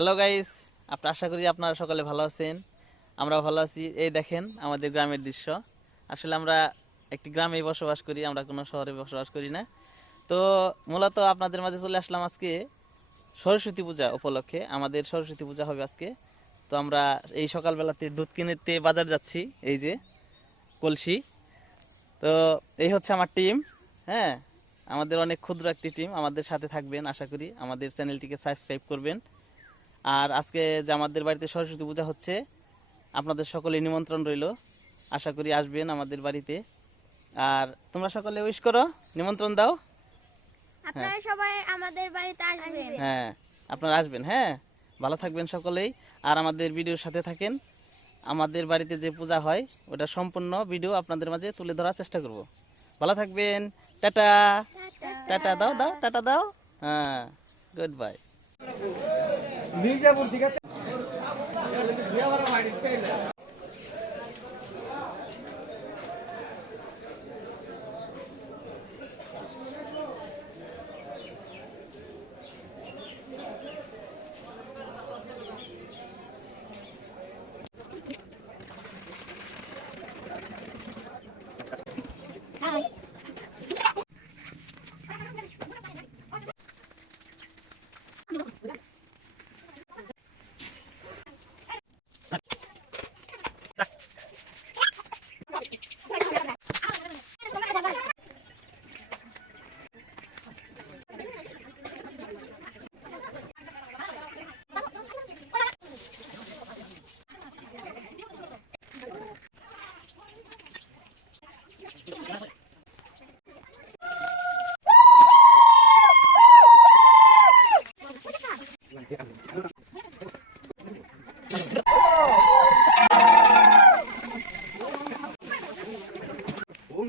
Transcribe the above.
Hello guys আপনি, আশা করি আপনারা সকলে ভালো আছেন। আমরা ভালো আছি। এই দেখেন, আমাদের গ্রামের দৃশ্য। আসলে আমরা একটি গ্রামেই বসবাস করি, আমরা কোনো শহরে বসবাস করি না। তো মূলত আপনাদের মাঝে চলে আসলাম আজকে সরস্বতী পূজা উপলক্ষে। আমাদের সরস্বতী পূজা হবে আজকে। তো আমরা এই সকালবেলাতে দুধ কিনেতে বাজার যাচ্ছি, এই যে কলসি। তো এই হচ্ছে আমার টিম হ্যাঁ? আমাদের অনেক ক্ষুদ্র একটি টিম আমাদের সাথে থাকবেন, আশা করি। আমাদের চ্যানেলটিকে সাবস্ক্রাইব করবেন। আর আজকে যে আমাদের বাড়িতে সরস্বতী পূজা হচ্ছে আপনাদের সকলে নিমন্ত্রণ রইল। আশা করি আসবেন আমাদের বাড়িতে। আর তোমরা সকলে উইশ করো নিমন্ত্রণ দাও। আপনারা সবাই আমাদের বাড়িতে আসবেন। হ্যাঁ আপনারা আসবেন হ্যাঁ। ভালো থাকবেন সকলেই। আর আমাদের ভিডিওর সাথে থাকেন। আমাদের বাড়িতে যে পূজা হয় ওটা সম্পূর্ণ ভিডিও আপনাদের মাঝে তুলে ধরার চেষ্টা করব। ভালো থাকবেন। টাটা। টাটা। দাও দাও টাটা দাও। হ্যাঁ গুড বাই মির্জাপুর ঠিক আছে?